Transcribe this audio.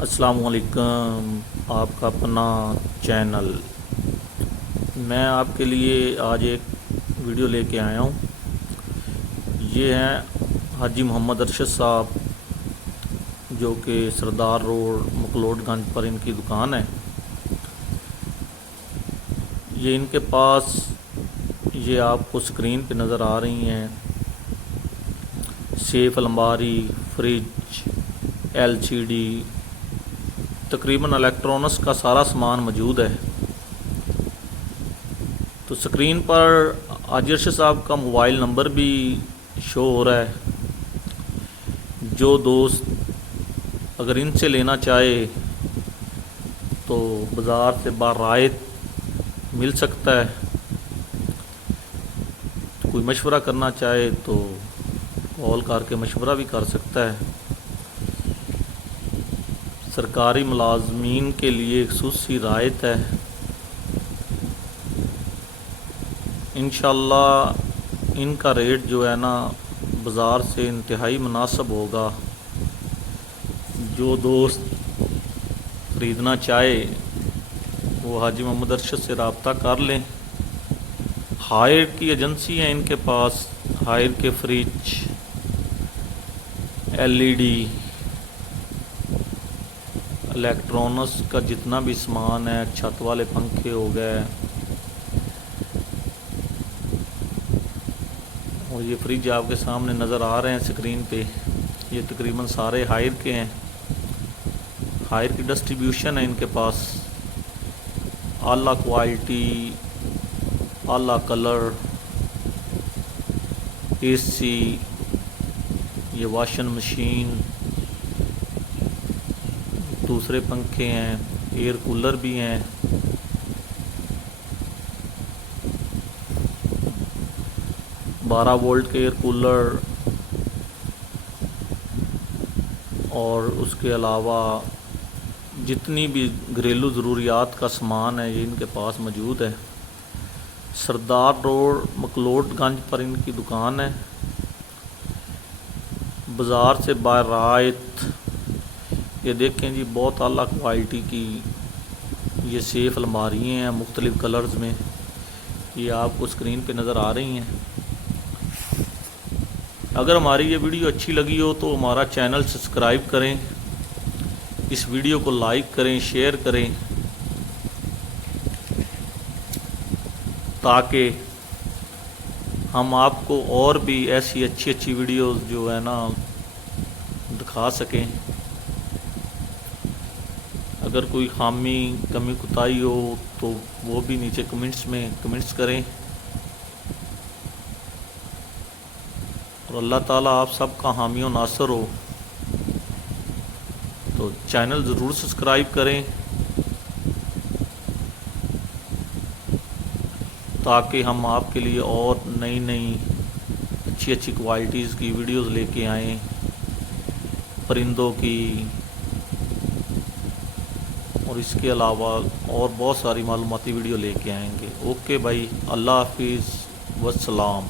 السلام علیکم، آپ کا اپنا چینل میں آپ کے لیے آج ایک ویڈیو لے کے آیا ہوں۔ یہ ہیں حاجی محمد ارشد صاحب، جو کہ سردار روڈ مکلوڈ گنج پر ان کی دکان ہے۔ یہ ان کے پاس یہ آپ کو سکرین پہ نظر آ رہی ہیں سیف، الماری، فریج، LCD، تقریباً الیکٹرانکس کا سارا سامان موجود ہے۔ تو سکرین پر حاجی ارشد صاحب کا موبائل نمبر بھی شو ہو رہا ہے۔ جو دوست اگر ان سے لینا چاہے تو بازار سے باراعت مل سکتا ہے۔ کوئی مشورہ کرنا چاہے تو کال کر کے مشورہ بھی کر سکتا ہے۔ سرکاری ملازمین کے لیے خصوصی رعایت ہے۔ انشاءاللہ ان کا ریٹ جو ہے نا بازار سے انتہائی مناسب ہوگا۔ جو دوست خریدنا چاہے وہ حاجی محمد ارشد سے رابطہ کر لیں۔ ہائر کی ایجنسی ہے ان کے پاس، ہائر کے فریج، LED، الیکٹرانکس کا جتنا بھی سامان ہے، چھت والے پنکھے ہو گئے، اور یہ فریج آپ کے سامنے نظر آ رہے ہیں سکرین پہ، یہ تقریباً سارے ہائر کے ہیں۔ ہائر کی ڈسٹریبیوشن ہے ان کے پاس، اعلیٰ کوالٹی، اعلیٰ کلر، AC، یہ واشنگ مشین، دوسرے پنکھے ہیں، ایئر کولر بھی ہیں۔ 12 وولٹ کے ایئر کولر، اور اس کے علاوہ جتنی بھی گھریلو ضروریات کا سامان ہے یہ ان کے پاس موجود ہے۔ سردار روڈ مکلوڈ گنج پر ان کی دکان ہے۔ بازار سے باراعت یہ دیکھیں جی، بہت اعلیٰ کوالٹی کی یہ سیف الماری ہیں مختلف کلرز میں، یہ آپ کو سکرین پہ نظر آ رہی ہیں۔ اگر ہماری یہ ویڈیو اچھی لگی ہو تو ہمارا چینل سبسکرائب کریں، اس ویڈیو کو لائک کریں، شیئر کریں، تاکہ ہم آپ کو اور بھی ایسی اچھی ویڈیوز جو ہے نا دکھا سکیں۔ اگر کوئی خامی، کمی کوتاہی ہو تو وہ بھی نیچے کمنٹس کریں، اور اللہ تعالیٰ آپ سب کا حامی و ناصر ہو۔ تو چینل ضرور سبسکرائب کریں تاکہ ہم آپ کے لیے اور نئی اچھی کوالٹیز کی ویڈیوز لے کے آئیں، پرندوں کی، اور اس کے علاوہ اور بہت ساری معلوماتی ویڈیو لے کے آئیں گے۔ اوکے بھائی، اللہ حافظ، والسلام۔